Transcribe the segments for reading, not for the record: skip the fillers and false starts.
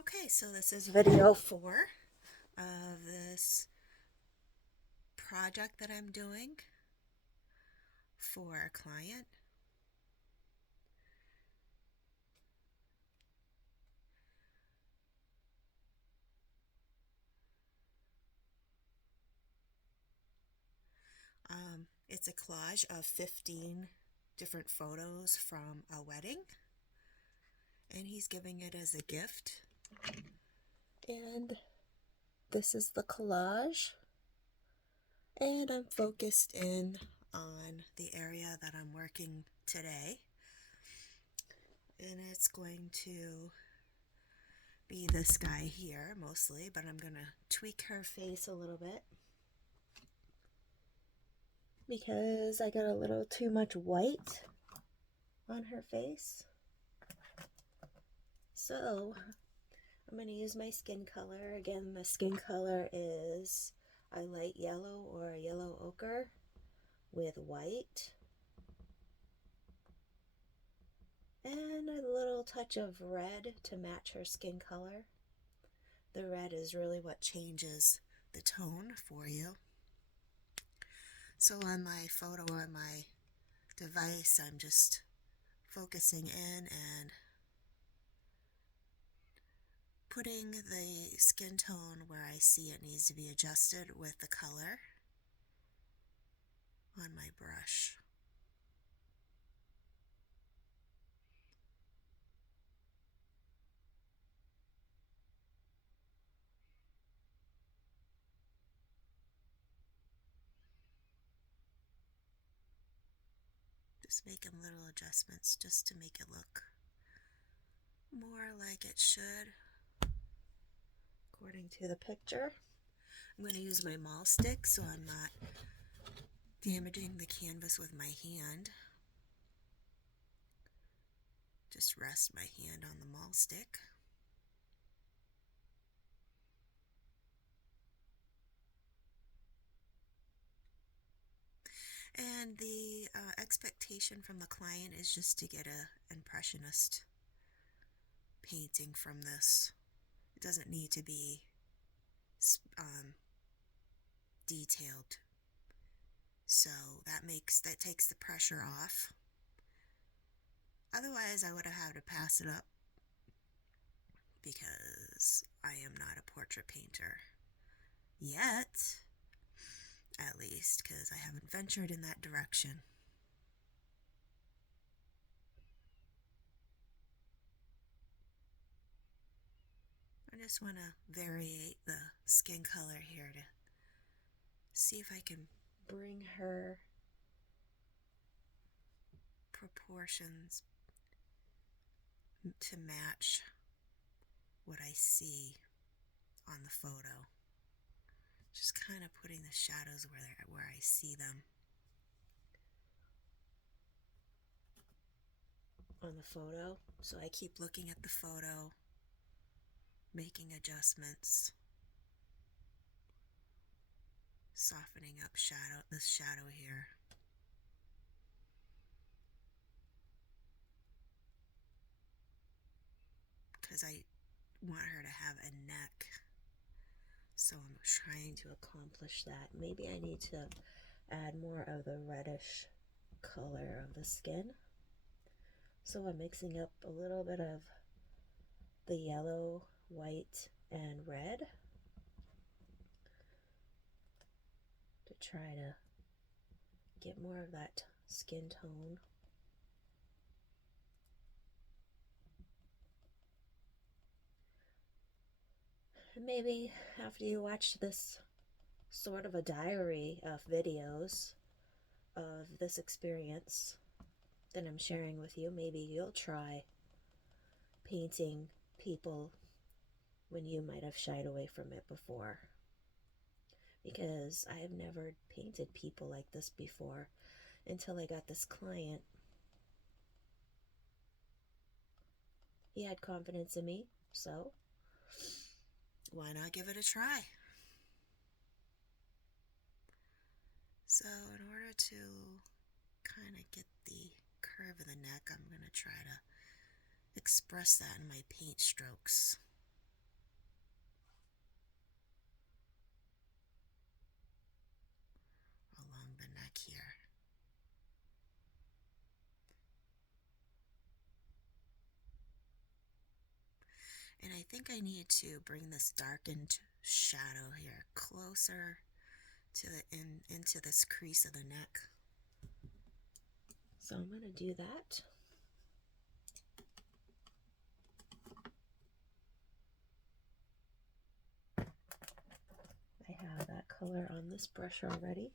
Okay, so this is video 4 of this project that I'm doing for a client. It's a collage of 15 different photos from a wedding, and he's giving it as a gift. And this is the collage, and I'm focused in on the area that I'm working today, and it's going to be this guy here mostly, but I'm gonna tweak her face a little bit because I got a little too much white on her face. So I'm going to use my skin color. Again, the skin color is a light yellow or a yellow ochre with white and a little touch of red to match her skin color. The red is really what changes the tone for you. So on my photo on my device, I'm just focusing in and putting the skin tone where I see it needs to be adjusted with the color on my brush. Just making little adjustments just to make it look more like it should according to the picture. I'm going to use my maul stick so I'm not damaging the canvas with my hand. Just rest my hand on the maul stick. And the expectation from the client is just to get an impressionist painting from this. It doesn't need to be detailed. So that takes the pressure off. Otherwise, I would have had to pass it up because I am not a portrait painter yet, at least, because I haven't ventured in that direction. I just want to variate the skin color here to see if I can bring her proportions to match what I see on the photo. Just kind of putting the shadows where I see them on the photo. So I keep looking at the photo, making adjustments, softening up this shadow here. Because I want her to have a neck. So I'm trying to accomplish that. Maybe I need to add more of the reddish color of the skin. So I'm mixing up a little bit of the yellow, white, and red to try to get more of that skin tone. And maybe after you watch this sort of a diary of videos of this experience that I'm sharing with you, maybe you'll try painting people when you might have shied away from it before. Because I have never painted people like this before until I got this client. He had confidence in me, so why not give it a try? So in order to kind of get the curve of the neck, I'm going to try to express that in my paint strokes. neck here. And I think I need to bring this darkened shadow here closer to into this crease of the neck. So I'm going to do that. I have that color on this brush already.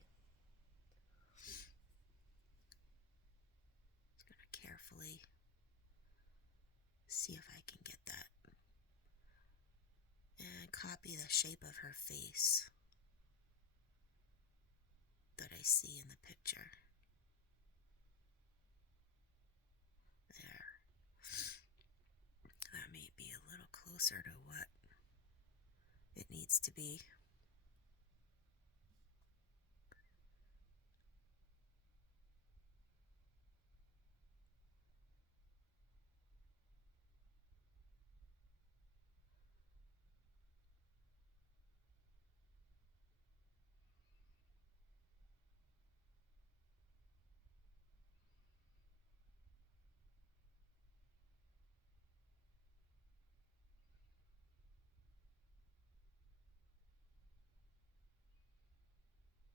Just going to carefully see if I can get that. And copy the shape of her face that I see in the picture. There. That may be a little closer to what it needs to be.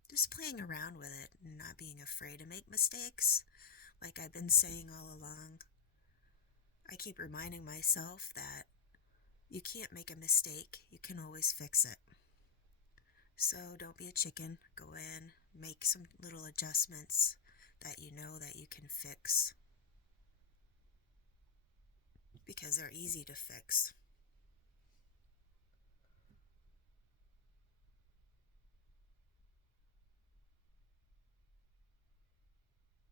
Just playing around with it and not being afraid to make mistakes. Like I've been saying all along, I keep reminding myself that you can't make a mistake, you can always fix it. So don't be a chicken. Go in, make some little adjustments that you know that you can fix, because they're easy to fix.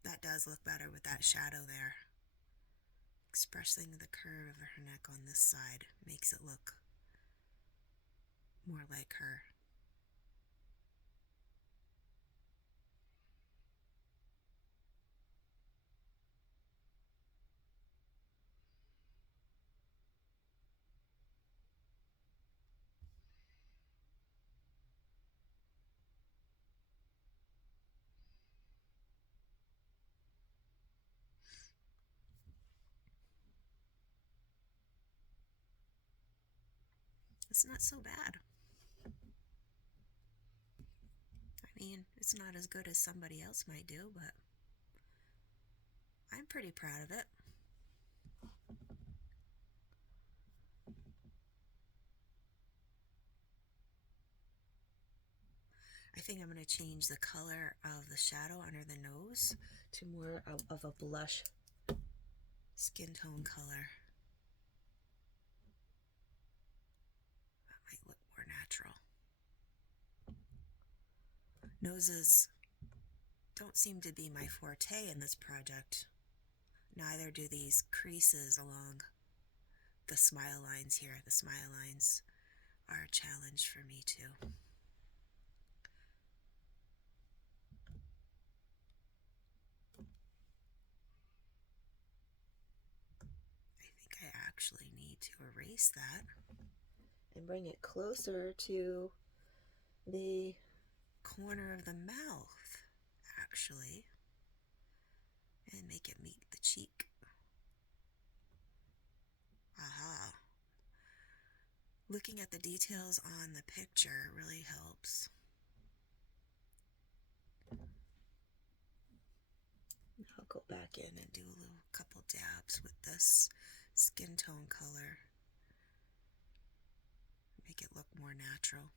That does look better with that shadow there. Expressing the curve of her neck on this side makes it look more like her. It's not so bad. I mean, it's not as good as somebody else might do, but I'm pretty proud of it. I think I'm going to change the color of the shadow under the nose to more of a blush skin tone color. That might look more natural. Noses don't seem to be my forte in this project. Neither do these creases along the smile lines here. The smile lines are a challenge for me too. I think I actually need to erase that and bring it closer to the corner of the mouth, actually, and make it meet the cheek. Aha. Looking at the details on the picture really helps. I'll go back in and do a little couple dabs with this skin tone color. Make it look more natural.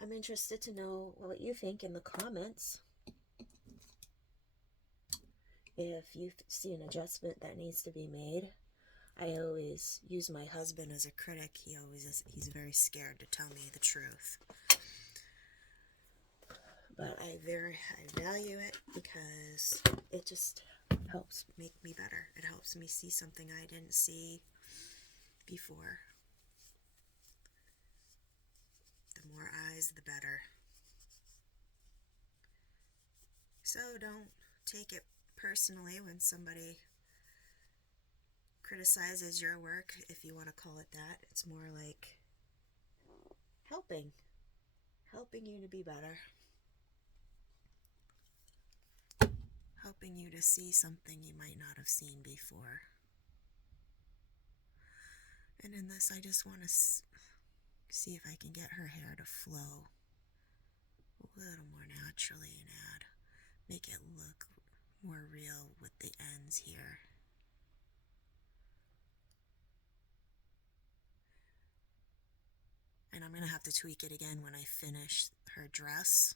I'm interested to know what you think in the comments. If you see an adjustment that needs to be made. I always use my husband as a critic. He's very scared to tell me the truth. But I value it because it just helps make me better. It helps me see something I didn't see before. The more eyes, the better. So don't take it personally, when somebody criticizes your work, if you want to call it that, it's more like helping you to be better, helping you to see something you might not have seen before. And in this, I just want to see if I can get her hair to flow a little more naturally and make it look more real with the ends here. And I'm going to have to tweak it again when I finish her dress.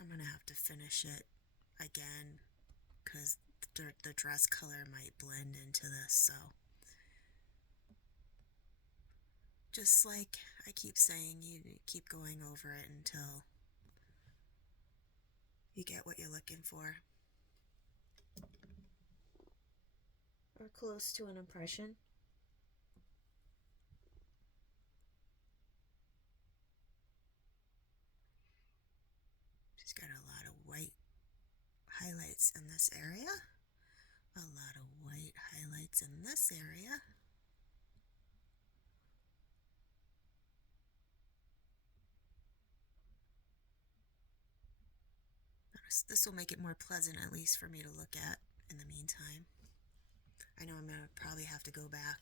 I'm going to have to finish it again because the dress color might blend into this. So just like I keep saying, you keep going over it until you get what you're looking for. Or close to an impression. She's got a lot of white highlights in this area. A lot of white highlights in this area. This will make it more pleasant, at least for me to look at in the meantime. I know I'm going to probably have to go back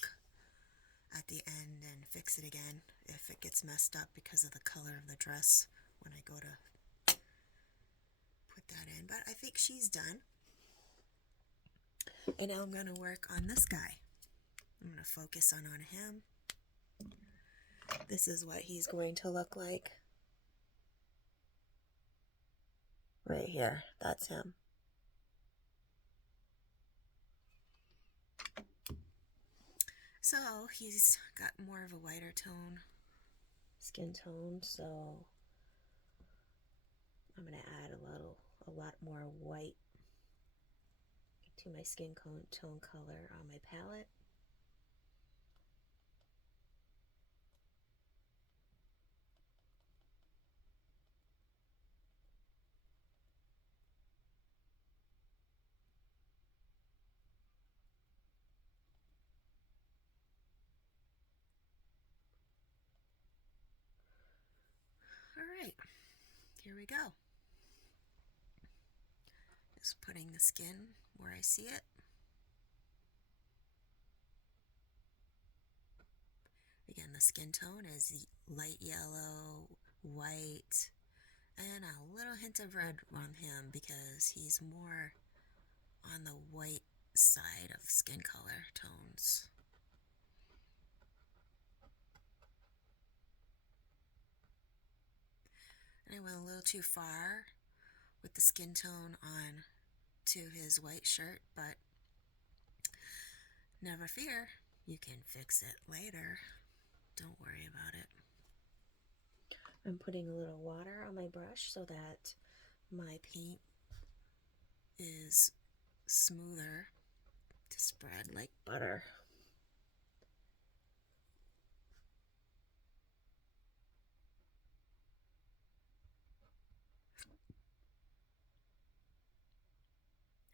at the end and fix it again if it gets messed up because of the color of the dress when I go to put that in. But I think she's done. And now I'm going to work on this guy. I'm going to focus on him. This is what he's going to look like. Right here, that's him. So he's got more of a whiter tone, skin tone, so I'm going to add a lot more white to my skin tone color on my palette. Alright, here we go. Just putting the skin where I see it. Again, the skin tone is light yellow, white, and a little hint of red on him because he's more on the white side of skin color tones. And I went a little too far with the skin tone on to his white shirt, but never fear, you can fix it later. Don't worry about it. I'm putting a little water on my brush so that my paint is smoother to spread like butter.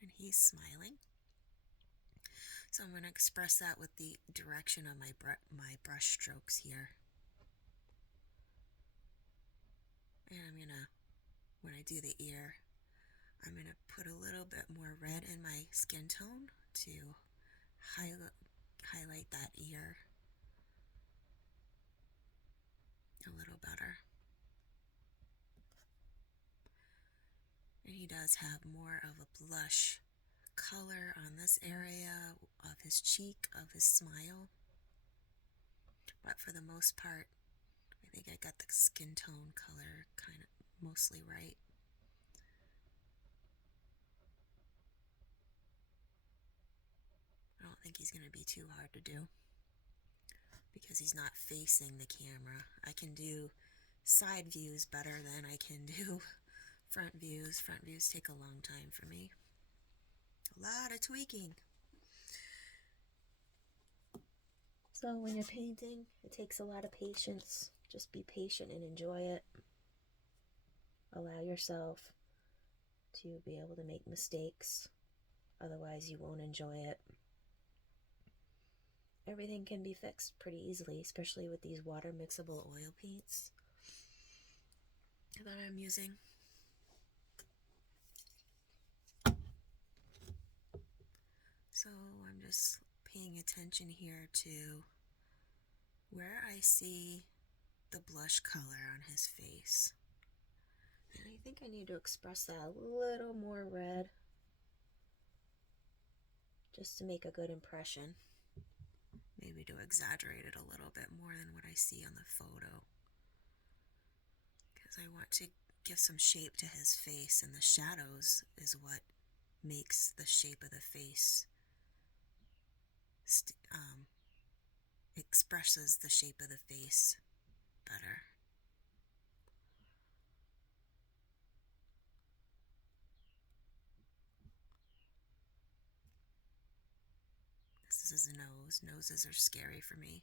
And he's smiling. So I'm going to express that with the direction of my brush strokes here. And I'm going to, when I do the ear, I'm going to put a little bit more red in my skin tone to highlight that ear a little better. And he does have more of a blush color on this area of his cheek, of his smile. But for the most part, I think I got the skin tone color kind of mostly right. I don't think he's going to be too hard to do because he's not facing the camera. I can do side views better than I can do front views. Front views take a long time for me. A lot of tweaking. So when you're painting, it takes a lot of patience. Just be patient and enjoy it. Allow yourself to be able to make mistakes. Otherwise, you won't enjoy it. Everything can be fixed pretty easily, especially with these water mixable oil paints that I'm using. So I'm just paying attention here to where I see the blush color on his face. And I think I need to express that a little more red just to make a good impression. Maybe to exaggerate it a little bit more than what I see on the photo. Because I want to give some shape to his face, and the shadows is what makes the shape of the face, expresses the shape of the face better. This is his nose. Noses are scary for me.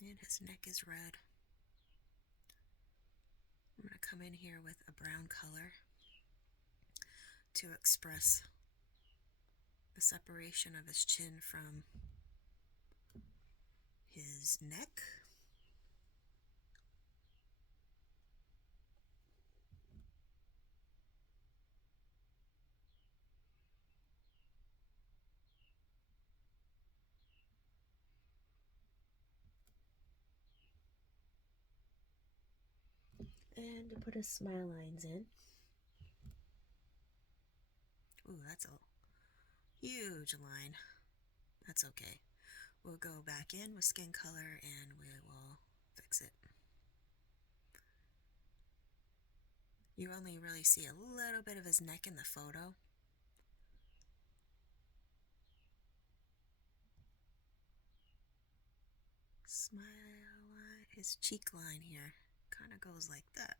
And his neck is red. I'm going to come in here with a brown color to express the separation of his chin from his neck. And to put his smile lines in. Ooh, that's a huge line. That's okay. We'll go back in with skin color and we will fix it. You only really see a little bit of his neck in the photo. Smile line, his cheek line here kind of goes like that,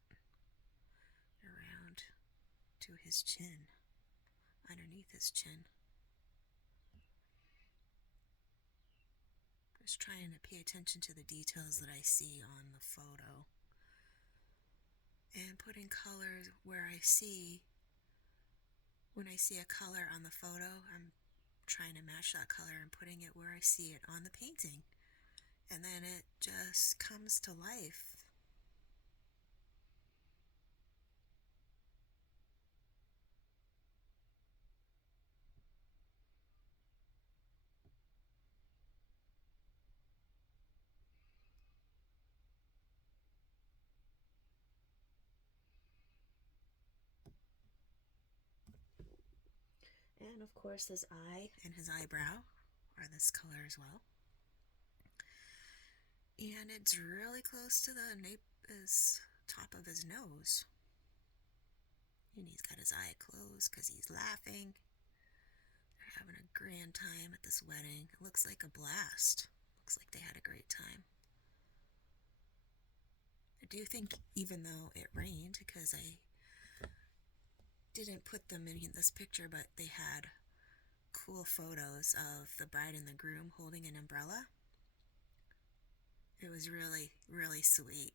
around to his chin, underneath his chin. Just trying to pay attention to the details that I see on the photo and putting colors where I see. When I see a color on the photo, I'm trying to match that color and putting it where I see it on the painting, and then it just comes to life. And of course his eye and his eyebrow are this color as well. And it's really close to the top of his nose. And he's got his eye closed because he's laughing. They're having a grand time at this wedding. It looks like a blast. Looks like they had a great time. I do think, even though it rained, because I didn't put them in this picture, but they had cool photos of the bride and the groom holding an umbrella. It was really, really sweet,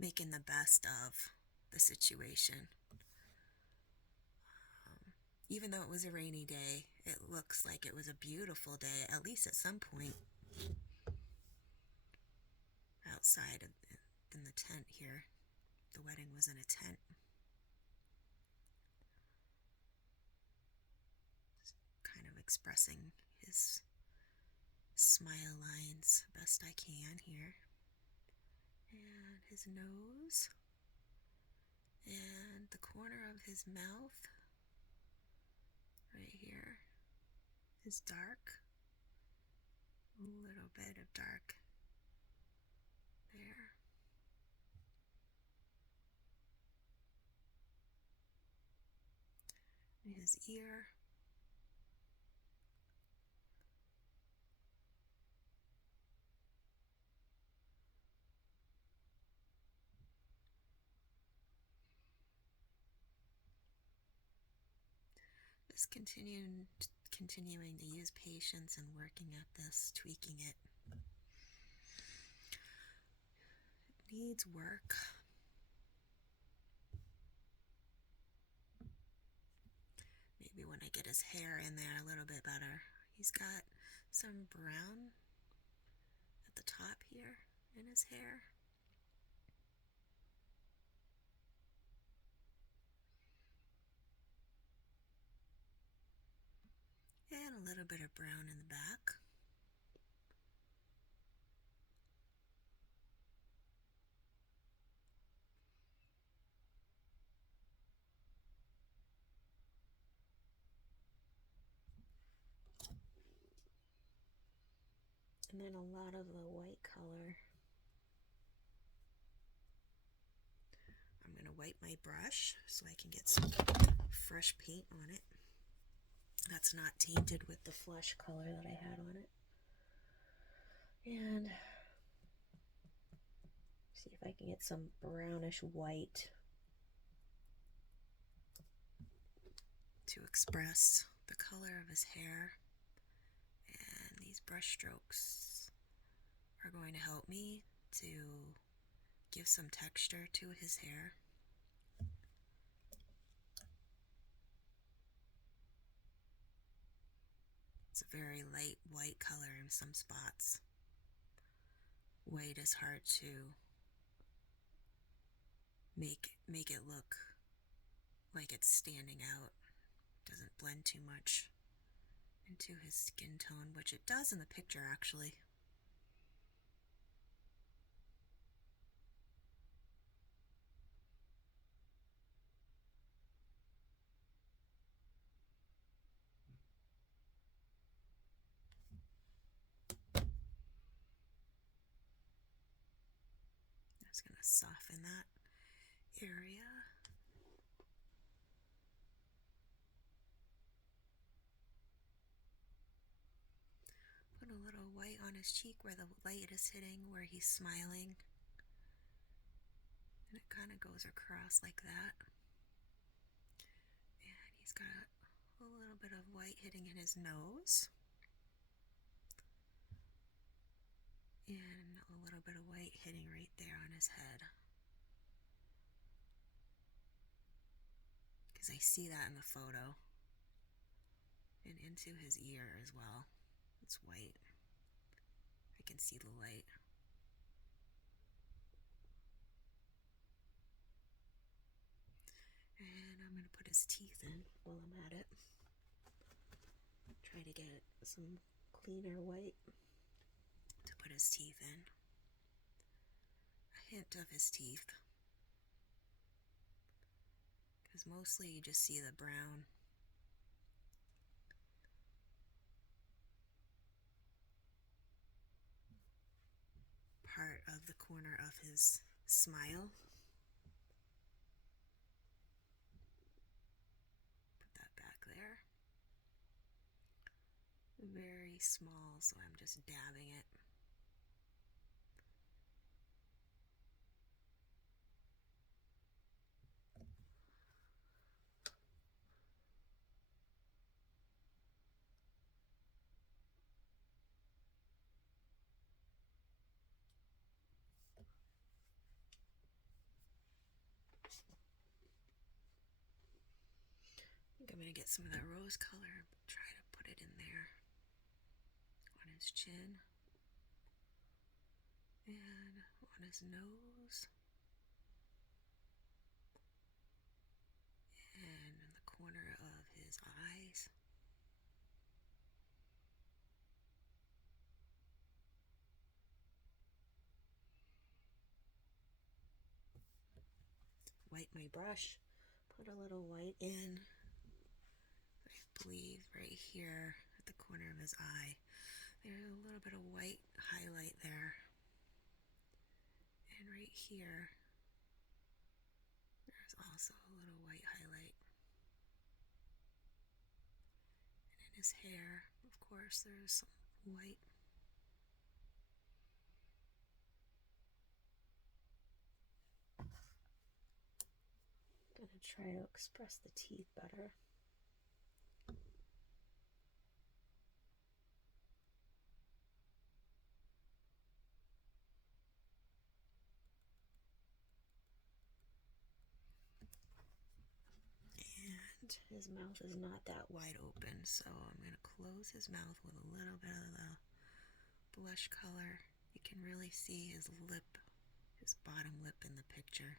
making the best of the situation. Even though it was a rainy day, it looks like it was a beautiful day, at least at some point, outside in the tent here. The wedding was in a tent. Just kind of expressing his smile lines best I can here. And his nose. And the corner of his mouth right here is dark. A little bit of dark there. And his ear. Just continuing to use patience and working at this, tweaking it. It needs work. Maybe when I get his hair in there a little bit better. He's got some brown at the top here in his hair. And a little bit of brown in the back. And then a lot of the white color. I'm going to wipe my brush so I can get some fresh paint on it. That's not tainted with the flesh color that I had on it. And see if I can get some brownish white to express the color of his hair. And these brush strokes are going to help me to give some texture to his hair. It's a very light white color in some spots. White is hard to make it look like it's standing out. Doesn't blend too much into his skin tone, which it does in the picture actually. Just going to soften that area. Put a little white on his cheek where the light is hitting, where he's smiling. And it kind of goes across like that. And he's got a little bit of white hitting in his nose. And a little bit of white hitting right there on his head. Because I see that in the photo. And into his ear as well. It's white. I can see the light. And I'm going to put his teeth in while I'm at it. Try to get some cleaner white to put his teeth in. A hint of his teeth. Because mostly you just see the brown. Part of the corner of his smile. Put that back there. Very small, so I'm just dabbing it. I think I'm going to get some of that rose color and try to put it in there on his chin and on his nose and in the corner of his eyes. Wipe my brush, put a little white in, I believe right here at the corner of his eye. There's a little bit of white highlight there. And right here, there's also a little white highlight. And in his hair, of course, there's some white. I'm gonna try to express the teeth better. And his mouth is not that wide open, so I'm going to close his mouth with a little bit of the blush color. You can really see his lip, his bottom lip in the picture.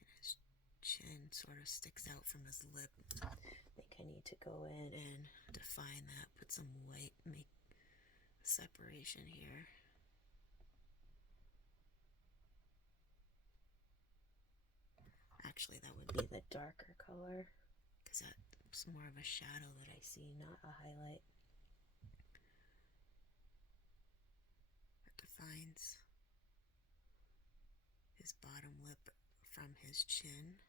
And his chin sort of sticks out from his lip. I think I need to go in and define that, put some white, make a separation here. Actually, that would be the darker color, because that's more of a shadow that I see, not a highlight. That defines his bottom lip from his chin.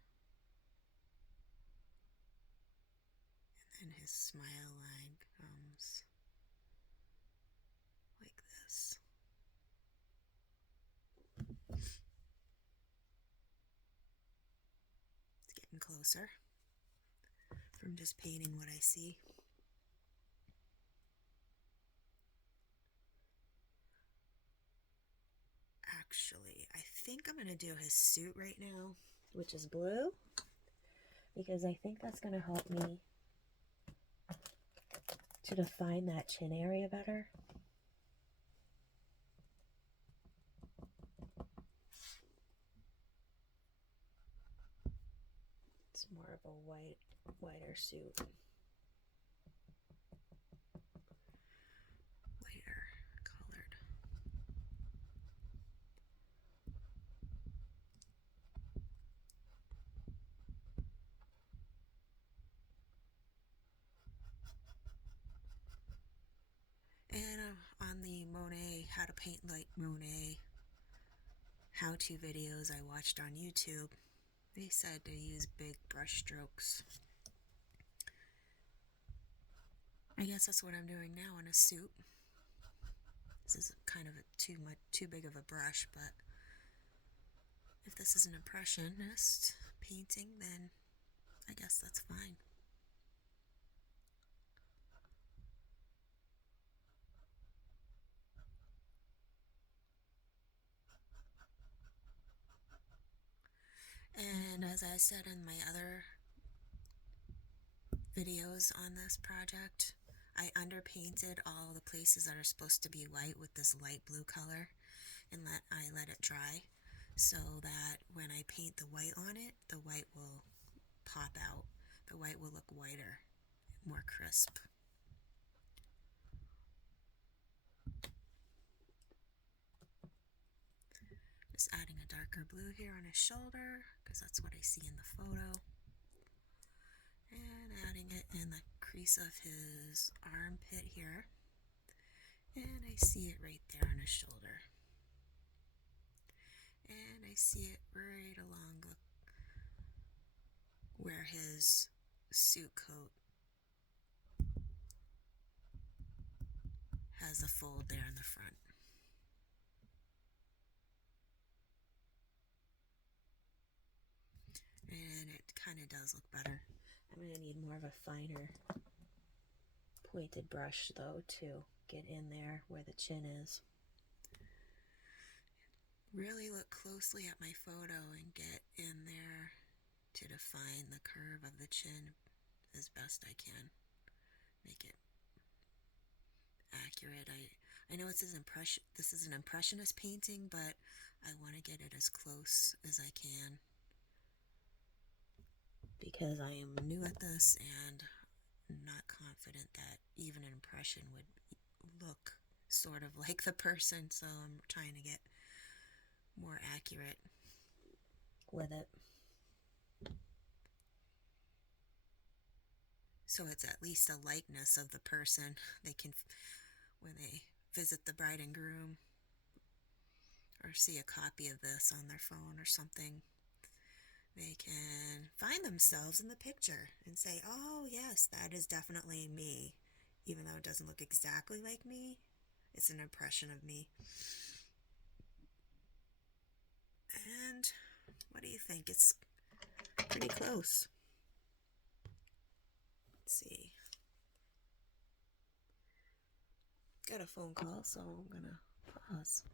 And his smile line comes like this. It's getting closer from just painting what I see. Actually, I think I'm going to do his suit right now, which is blue, because I think that's going to help me to define that chin area better. It's more of a whiter suit. Lighter colored. And on the Monet, how to paint like Monet how-to videos I watched on YouTube, they said to use big brush strokes. I guess that's what I'm doing now on a suit. This is kind of too big of a brush, but if this is an impressionist painting, then I guess that's fine. And as I said in my other videos on this project, I underpainted all the places that are supposed to be white with this light blue color, and I let it dry so that when I paint the white on it, the white will pop out. The white will look whiter, more crisp. Just adding a darker blue here on his shoulder, because that's what I see in the photo. And adding it in the crease of his armpit here. And I see it right there on his shoulder. And I see it right along where his suit coat has a fold there in the front. And it kind of does look better. I'm going to need more of a finer pointed brush though to get in there where the chin is. Really look closely at my photo and get in there to define the curve of the chin as best I can. Make it accurate. I know this is an impressionist painting, but I want to get it as close as I can, because I am new at this and not confident that even an impression would look sort of like the person, so I'm trying to get more accurate with it. So it's at least a likeness of the person. They can, when they visit the bride and groom or see a copy of this on their phone or something, they can find themselves in the picture and say, oh yes, that is definitely me. Even though it doesn't look exactly like me, it's an impression of me. And what do you think? It's pretty close. Let's see. Got a phone call, so I'm gonna Pause.